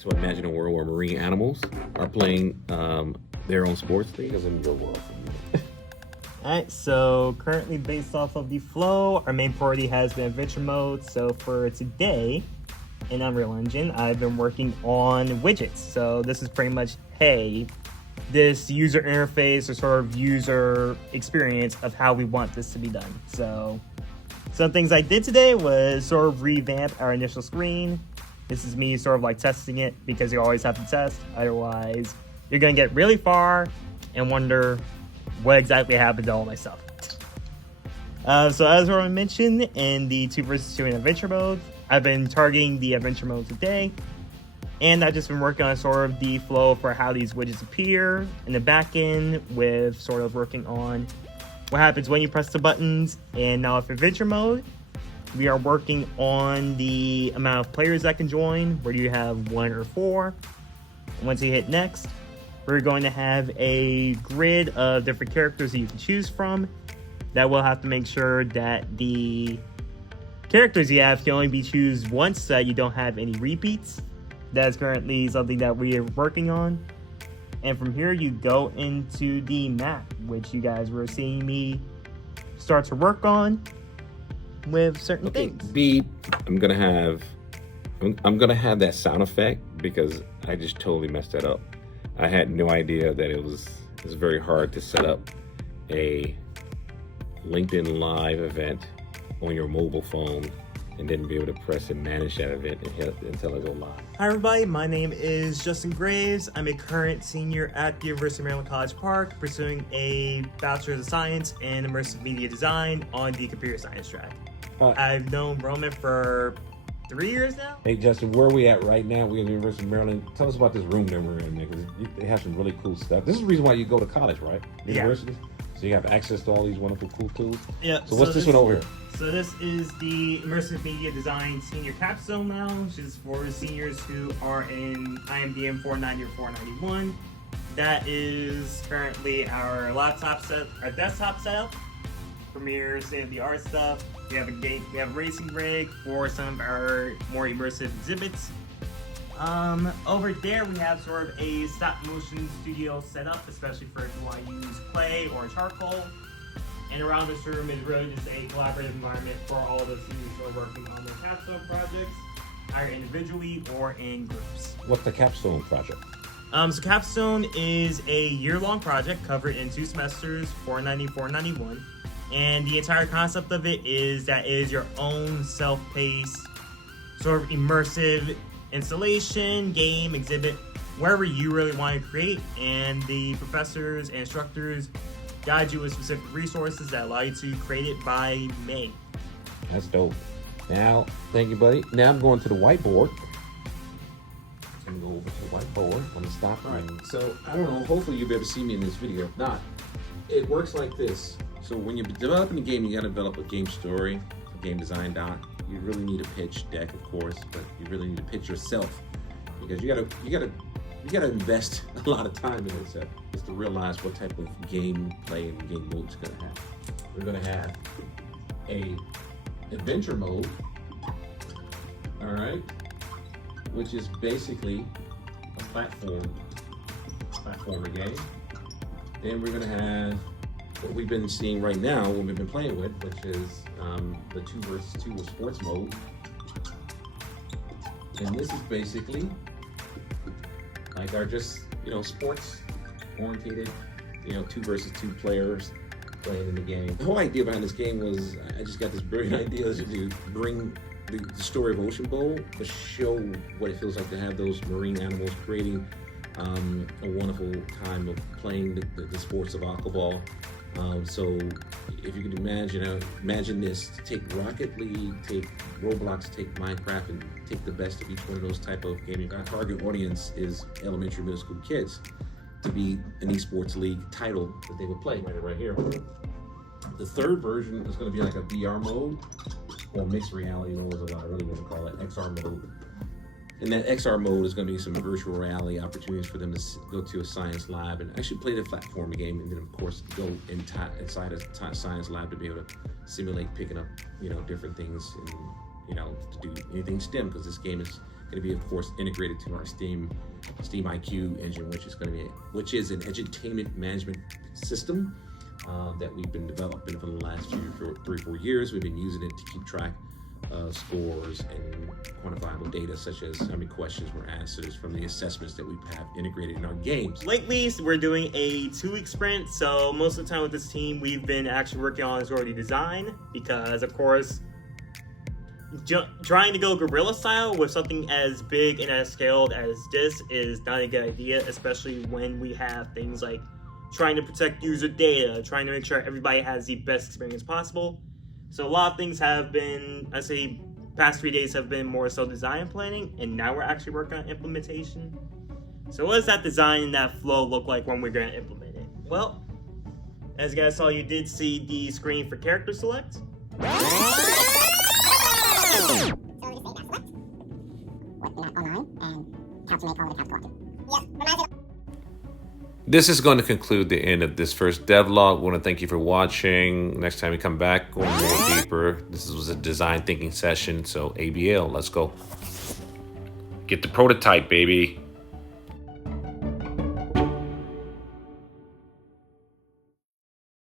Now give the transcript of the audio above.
So imagine a world where marine animals are playing their own sports leagues in your world. Alright, so currently based off of the flow, our main priority has been adventure mode. So for today in Unreal Engine, I've been working on widgets. So this is pretty much, hey, this user interface or sort of user experience of how we want this to be done. So some things I did today was sort of revamp our initial screen. This is me sort of like testing it because you always have to test. Otherwise, you're going to get really far and wonder what exactly happened to all my stuff. So as already mentioned, in the 2 vs 2 in adventure mode, I've been targeting the adventure mode today. And I've just been working on sort of the flow for how these widgets appear in the back end, with sort of working on what happens when you press the buttons. And now for adventure mode, we are working on the amount of players that can join, whether you have 1 or 4. And once you hit next, we're going to have a grid of different characters that you can choose from. That will have to make sure that the characters you have can only be chosen once, so that you don't have any repeats. That's currently something that we are working on. And from here, you go into the map, which you guys were seeing me start to work on with certain things. Beep. I'm gonna have that sound effect because I just totally messed that up. I had no idea that it was very hard to set up a LinkedIn Live event on your mobile phone and then be able to press and manage that event and hit until it go live. Hi everybody, my name is Justin Graves. I'm a current senior at the University of Maryland College Park, pursuing a Bachelor of Science in Immersive Media Design on the computer science track. I've known Roman for 3 years now. Hey Justin, where are we at right now? We're in the University of Maryland. Tell us about this room that we're in, because they have some really cool stuff. This is the reason why you go to college, right? University? Yeah. So you have access to all these wonderful cool tools? Yeah. So what's this one over here? So this is the Immersive Media Design Senior Capstone Lounge. This is for seniors who are in IMDM 490 or 491. That is currently our laptop set, our desktop setup. Premiere state-of-the-art stuff. We have a racing rig for some of our more immersive exhibits. Over there we have sort of a stop-motion studio setup, especially for if you want to use clay or charcoal. And around this room is really just a collaborative environment for all the seniors who are working on their capstone projects, either individually or in groups. What's the capstone project? So capstone is a year-long project covered in 2 semesters, 490, 491. And the entire concept of it is that it is your own self-paced, sort of immersive installation, game, exhibit, wherever you really want to create. And the professors and instructors guide you with specific resources that allow you to create it by May. That's dope. Now, thank you, buddy. Now I'm going to the whiteboard. I'm going to go over to the whiteboard. I'm going to stop. All right, so I don't know, hopefully you'll be able to see me in this video. If not, it works like this. So when you're developing a game, you gotta develop a game story, a game design doc. You really need a pitch deck, of course, but you really need to pitch yourself, because you gotta invest a lot of time in it, so just to realize what type of game play and game mode it's gonna have. We're gonna have a adventure mode, all right, which is basically a platformer game. Then we're gonna have what we've been seeing right now, what we've been playing with, which is the 2 vs 2 sports mode. And this is basically like our just, sports orientated, 2 vs 2 players playing in the game. The whole idea behind this game was, I just got this brilliant idea to bring the story of Ocean Bowl, to show what it feels like to have those marine animals, creating a wonderful time of playing the sports of AquaBall. So if you can imagine this, take Rocket League, take Roblox, take Minecraft, and take the best of each one of those type of gaming. Our target audience is elementary, middle school kids, to be an esports league title that they would play right here. The third version is going to be like a VR mode, or mixed reality mode is what I really want to call it, XR mode. In that XR mode is going to be some virtual reality opportunities for them to go to a science lab and actually play the platform game, and then of course go inside a science lab to be able to simulate picking up, different things, and to do anything STEM, because this game is going to be, of course, integrated to our Steam IQ engine, which is an edutainment management system that we've been developing for the last 3-4 years. We've been using it to keep track of scores and quantifiable data, such as how many questions were answered from the assessments that we have integrated in our games. Lately, we're doing a 2-week sprint, so most of the time with this team, we've been actually working on already design, because, of course, trying to go guerrilla style with something as big and as scaled as this is not a good idea, especially when we have things like trying to protect user data, trying to make sure everybody has the best experience possible. So a lot of things have been, I say, past 3 days have been more so design planning, and now we're actually working on implementation. So what does that design and that flow look like when we're going to implement it? Well, as you guys saw, you did see the screen for character select. This is going to conclude the end of this first devlog. I want to thank you for watching. Next time we come back, going more deeper. This was a design thinking session, so ABL, let's go. Get the prototype, baby.